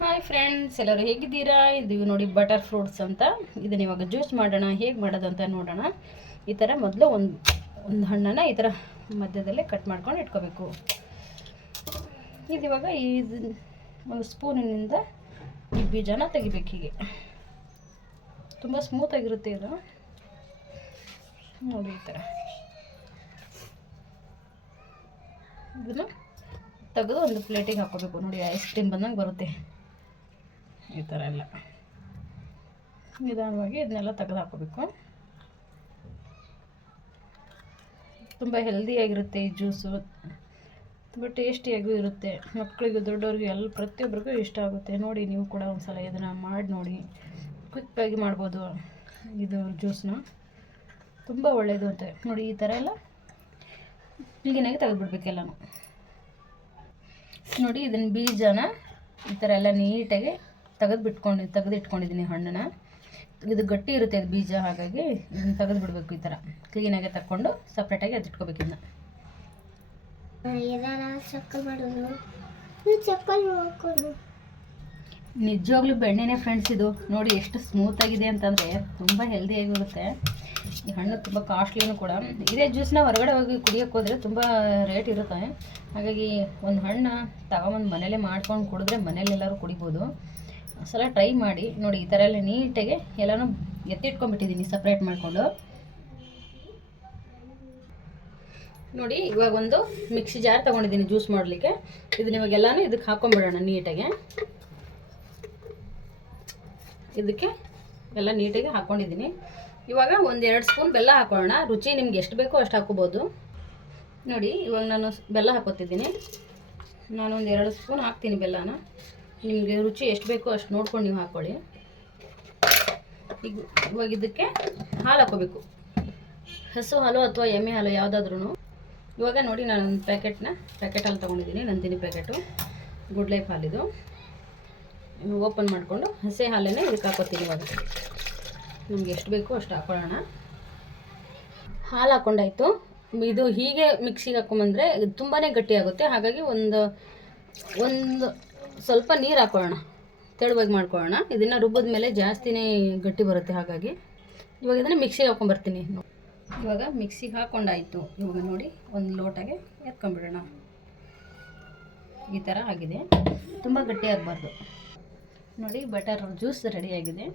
Hi friends, ಎಲ್ಲರೂ ಹೇಗಿದ್ದೀರಾ? ಇದು ನೋಡಿ ಬಟರ್ ಫ್ರೂಟ್ಸ್ ಅಂತ. ಇದನ್ನ ಇವಾಗ ಜ್ಯೂಸ್ ಮಾಡೋಣ. ಹೇಗೆ ಮಾಡೋದು ಅಂತ ನೋಡೋಣ. ಈ ಥರ ಮೊದಲು ಒಂದು ಹಣ್ಣನ್ನು ಈ ಥರ ಮಧ್ಯದಲ್ಲೇ ಕಟ್ ಮಾಡ್ಕೊಂಡು ಇಟ್ಕೋಬೇಕು. ಇವಾಗ ಒಂದು ಸ್ಪೂನಿನಿಂದ ಈ ಬೀಜನ ತೆಗಿಬೇಕು. ಹೀಗೆ ತುಂಬ ಸ್ಮೂತಾಗಿರುತ್ತೆ ಇದು. ನೋಡಿ ಈ ಥರ ಇದನ್ನು ತೆಗೆದು ಒಂದು ಪ್ಲೇಟಿಗೆ ಹಾಕೋಬೇಕು. ನೋಡಿ ಐಸ್ ಕ್ರೀಮ್ ಬಂದಂಗೆ ಬರುತ್ತೆ. ಈ ಥರ ಎಲ್ಲ ನಿಧಾನವಾಗಿ ಇದನ್ನೆಲ್ಲ ತೆಗೆದು ಹಾಕೋಬೇಕು. ತುಂಬ ಹೆಲ್ದಿಯಾಗಿರುತ್ತೆ ಈ ಜ್ಯೂಸು. ತುಂಬ ಟೇಸ್ಟಿಯಾಗೂ ಇರುತ್ತೆ. ಮಕ್ಕಳಿಗೂ ದೊಡ್ಡವ್ರಿಗೂ ಪ್ರತಿಯೊಬ್ಬರಿಗೂ ಇಷ್ಟ ಆಗುತ್ತೆ. ನೋಡಿ ನೀವು ಕೂಡ ಒಂದ್ಸಲ ಇದನ್ನು ಮಾಡಿ ನೋಡಿ. ಕ್ವಿಕ್ಕಾಗಿ ಮಾಡ್ಬೋದು ಇದು ಜ್ಯೂಸನ್ನ. ತುಂಬ ಒಳ್ಳೆಯದು ಅಂತ ನೋಡಿ. ಈ ಥರ ಎಲ್ಲ ಕ್ಲೀನಾಗಿ ತೆಗೆದುಬಿಡ್ಬೇಕೆಲ್ಲನೂ. ನೋಡಿ ಇದನ್ನು ಬೀಜನ ಈ ಥರ ಎಲ್ಲ ನೀಟಾಗಿ ತೆಗೆದಿಟ್ಕೊಂಡಿದ್ದೀನಿ ಹಣ್ಣನ್ನು. ಇದು ಗಟ್ಟಿ ಇರುತ್ತೆ ಅದು ಬೀಜ, ಹಾಗಾಗಿ ಇದನ್ನು ತೆಗೆದುಬಿಡ್ಬೇಕು. ಈ ಥರ ಕ್ಲೀನಾಗಿ ತಗೊಂಡು ಸಪ್ರೇಟಾಗಿ ಅದಿಟ್ಕೋಬೇಕು. ಇದನ್ನ ನಿಜವಾಗ್ಲೂ ಬೆಣ್ಣೆನೇ ಫ್ರೆಂಡ್ಸ್ ಇದು. ನೋಡಿ ಎಷ್ಟು ಸ್ಮೂತಾಗಿದೆ ಅಂತಂದರೆ ತುಂಬ ಹೆಲ್ದಿಯಾಗಿರುತ್ತೆ. ಈ ಹಣ್ಣು ತುಂಬ ಕಾಸ್ಟ್ಲಿನೂ ಕೂಡ. ಇದೇ ಜ್ಯೂಸನ್ನ ಹೊರಗಡೆ ಹೋಗಿ ಕುಡಿಯೋಕ್ಕೆ ಹೋದರೆ ತುಂಬ ರೇಟ್ ಇರುತ್ತೆ. ಹಾಗಾಗಿ ಒಂದು ಹಣ್ಣು ತಗೊಂಬಂದು ಮನೇಲೇ ಮಾಡ್ಕೊಂಡು ಕುಡಿದ್ರೆ ಮನೇಲೆಲ್ಲರೂ ಕುಡಿಬೋದು. ಸಲ ಟ್ರೈ ಮಾಡಿ ನೋಡಿ. ಈ ಥರ ಎಲ್ಲ ನೀಟಾಗಿ ಎಲ್ಲನೂ ಎತ್ತಿಟ್ಕೊಂಡ್ಬಿಟ್ಟಿದ್ದೀನಿ ಸಪ್ರೇಟ್ ಮಾಡಿಕೊಂಡು. ನೋಡಿ ಇವಾಗ ಒಂದು ಮಿಕ್ಸಿ ಜಾರ್ ತೊಗೊಂಡಿದ್ದೀನಿ ಜ್ಯೂಸ್ ಮಾಡಲಿಕ್ಕೆ. ಇದನ್ನ ಇವಾಗೆಲ್ಲನೂ ಇದಕ್ಕೆ ಹಾಕೊಂಡ್ಬಿಡೋಣ ನೀಟಾಗಿ. ಇದಕ್ಕೆ ಎಲ್ಲ ನೀಟಾಗಿ ಹಾಕ್ಕೊಂಡಿದ್ದೀನಿ. ಇವಾಗ 1-2 ಸ್ಪೂನ್ ಬೆಲ್ಲ ಹಾಕೊಳ್ಳೋಣ. ರುಚಿ ನಿಮ್ಗೆ ಎಷ್ಟು ಬೇಕೋ ಅಷ್ಟು ಹಾಕೋಬೋದು. ನೋಡಿ ಇವಾಗ ನಾನು ಬೆಲ್ಲ ಹಾಕೋತಿದ್ದೀನಿ. ನಾನು 1-2 ಸ್ಪೂನ್ ಹಾಕ್ತೀನಿ ಬೆಲ್ಲನ. ನಿಮಗೆ ರುಚಿ ಎಷ್ಟು ಬೇಕೋ ಅಷ್ಟು ನೋಡ್ಕೊಂಡು ನೀವು ಹಾಕ್ಕೊಳ್ಳಿ. ಇವಾಗ ಇದಕ್ಕೆ ಹಾಲು ಹಾಕೋಬೇಕು. ಹಸು ಹಾಲು ಅಥವಾ ಎಮ್ಮೆ ಹಾಲು ಯಾವುದಾದ್ರೂ. ಇವಾಗ ನೋಡಿ ನಾನು ಒಂದು ಪ್ಯಾಕೆಟ್ ಹಾಲು ತೊಗೊಂಡಿದ್ದೀನಿ. ನಂದಿನಿ ಪ್ಯಾಕೆಟು ಗುಡ್ ಲೈಫ್ ಹಾಲಿದು. ಓಪನ್ ಮಾಡಿಕೊಂಡು ಹಸೆ ಹಾಲನ್ನೇ ಇದಕ್ಕೆ ಹಾಕೋತೀನಿ. ಇವಾಗ ನಮ್ಗೆ ಎಷ್ಟು ಬೇಕೋ ಅಷ್ಟು ಹಾಕೊಳ್ಳೋಣ. ಹಾಲು ಹಾಕ್ಕೊಂಡಾಯಿತು. ಇದು ಹೀಗೆ ಮಿಕ್ಸಿಗೆ ಹಾಕ್ಕೊಂಬಂದರೆ ತುಂಬಾ ಗಟ್ಟಿಯಾಗುತ್ತೆ. ಹಾಗಾಗಿ ಒಂದು ಸ್ವಲ್ಪ ನೀರು ಹಾಕ್ಕೊಳ್ಳೋಣ. ತೆಳುವಾಗಿ ಮಾಡ್ಕೊಳ್ಳೋಣ. ಇದನ್ನು ರುಬ್ಬಿದ ಮೇಲೆ ಜಾಸ್ತಿನೇ ಗಟ್ಟಿ ಬರುತ್ತೆ. ಹಾಗಾಗಿ ಇವಾಗ ಇದನ್ನು ಮಿಕ್ಸಿಗೆ ಹಾಕ್ಕೊಂಬರ್ತೀನಿ. ಇವಾಗ ಮಿಕ್ಸಿಗೆ ಹಾಕ್ಕೊಂಡಾಯಿತು. ಇವಾಗ ನೋಡಿ ಒಂದು ಲೋಟಗೆ ಎತ್ಕೊಂಡ್ಬಿಡೋಣ. ಈ ಥರ ಆಗಿದೆ. ತುಂಬ ಗಟ್ಟಿ ಆಗಬಾರ್ದು. ನೋಡಿ ಬಟರ್ ಜ್ಯೂಸ್ ರೆಡಿಯಾಗಿದೆ.